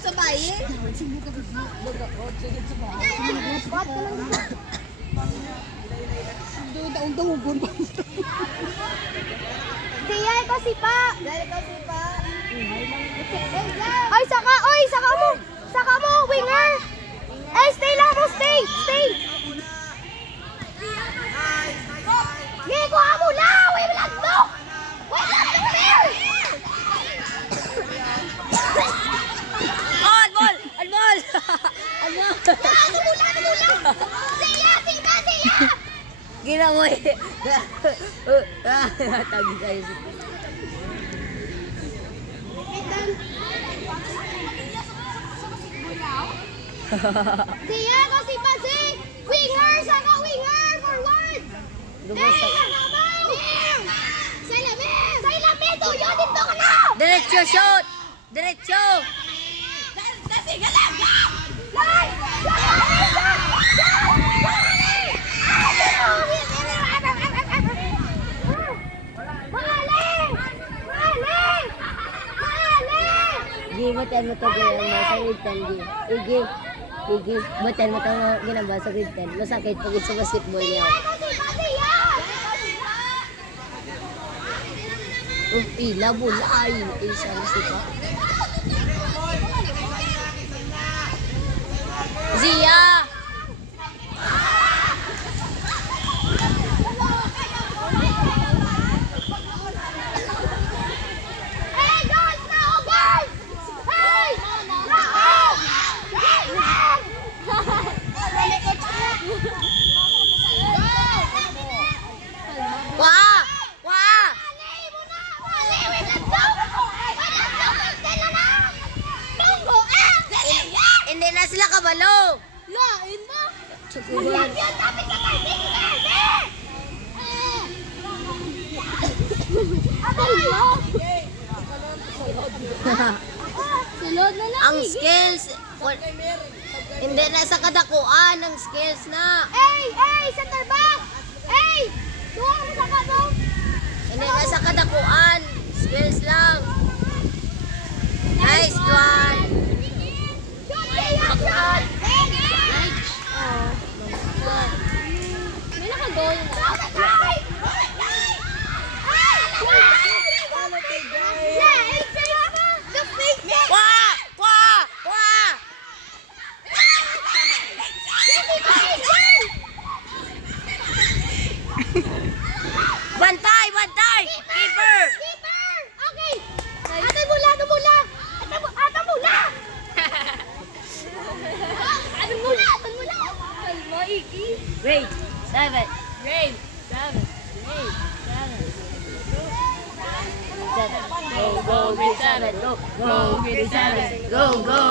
sa bayi. Siya, ikaw si Pa. Dahil ikaw si Pa. Ay, saka mo. Saka mo, winger. Ay, stay lang mo, stay. Gigo ka mo lang. Wait lang, no. Wait lang, here. Oh, ball! Ball! Ano mula. Siya. Ginawa eh. Tagi kayo si Siya, ikaw si Pa, si. Winger, saka winger, forward. Salamin, tuyo, dito ka na. Diretso shoot! Diretso! Sige lang! Nice! Magaling! Gi, batan mo ito ginawa sa grade 10, Gi. Igi, batan mo ito ginawa sa grade 10. Masakit pag sa basketball niya. Pila, bulay. Isa na siya. Zia! Hey, girls! Now, girls! Hey! Wah! Wah! Hindi na sila kabalo. Lain mo! Sukuran. Yan, tapit ka tayo! Sulod na lang. Ang skills, hindi na sa kadakuan ang skills na. Center back! Tuwa mo sa kado! Hindi na sa kadakuan, skills lang. Nice one. Shoot! May nakagoal na. Wah! Wah! Wah! Bantay! Bantay! Keeper! Okay! Atan mula! Atan mula! Grade 7. Grade 7. Grade 7. Go, grade 7. Go, grade 7. Go,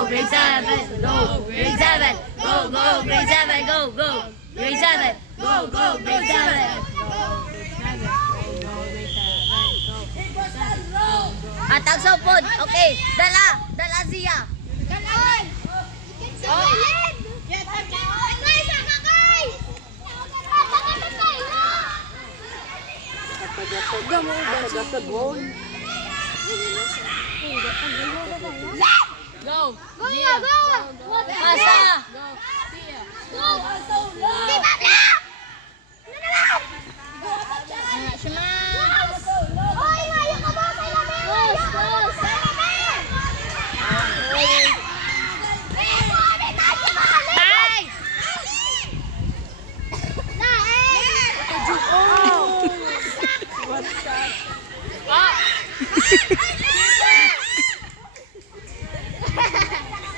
grade 7. Go, grade 7. Go, grade 7. Go, grade 7. Go, grade 7. Atag sa upod. Okay, dala Zia. Ganon! Ganon! Kay, saka kay! Go. Go nga, go! Pasa. Go! Si Pablo! Oy, ngayon ka ba? Kay Lamin! Kay Lamin! Buhanin tayo sa Lamin! Nice.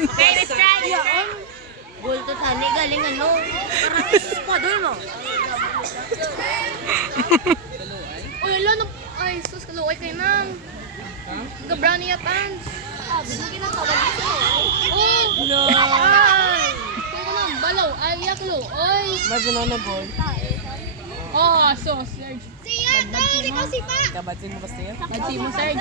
Okay, let's try. Goal to tani galing ano. Parang squadol mo. Uy, ano? Ay, sus, kaluoy kayo nang. Gabra niya pants. Bigyan ng tawag dito. Oh! No. Ay! Kaya ka nang balaw. Ay, yak lo. Oy! Madala na ball. Oh, so, Serge. Siya, tol! Ikaw si Pa! Kabatsin mo ba siya? Badsi mo, Serge.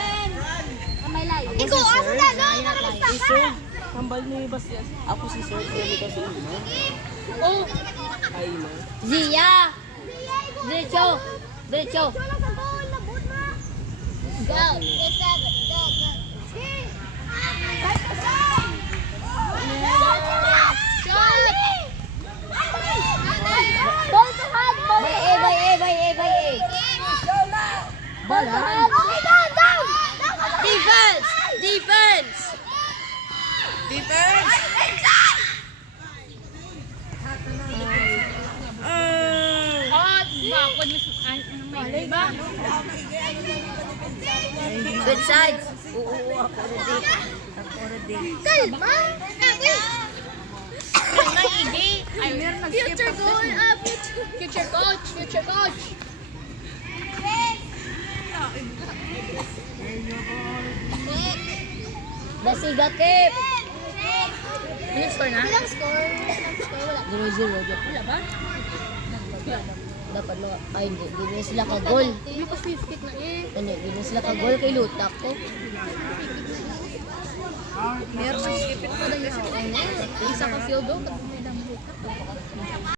Ikaw, asa na, no? Nakamusta ka? Kambal ni Bastias. Ako si Sir Kelly kasi. Oh! Ay mo. Zia! Diretso. Diretso. Wala sa goal, labot na. Go! Go, 7. Go, go. Hey! Defense! Defense! Bakod mo sa may iba. Switch sides! Oo, ako na din. Kalma! Kalma, Iggy. Future goal, future coach, future coach. Dasiga, Kip! Ano score na? Ilang score? Wala. 0-0. Wala ba? Dapat mga, ay hindi, hindi na sila ka-goal. Hindi ko 50 na eh. Hindi na sila ka-goal kay Lutak ko. Meron. Skipit pa lang yung isa ka field goal. May dambukat.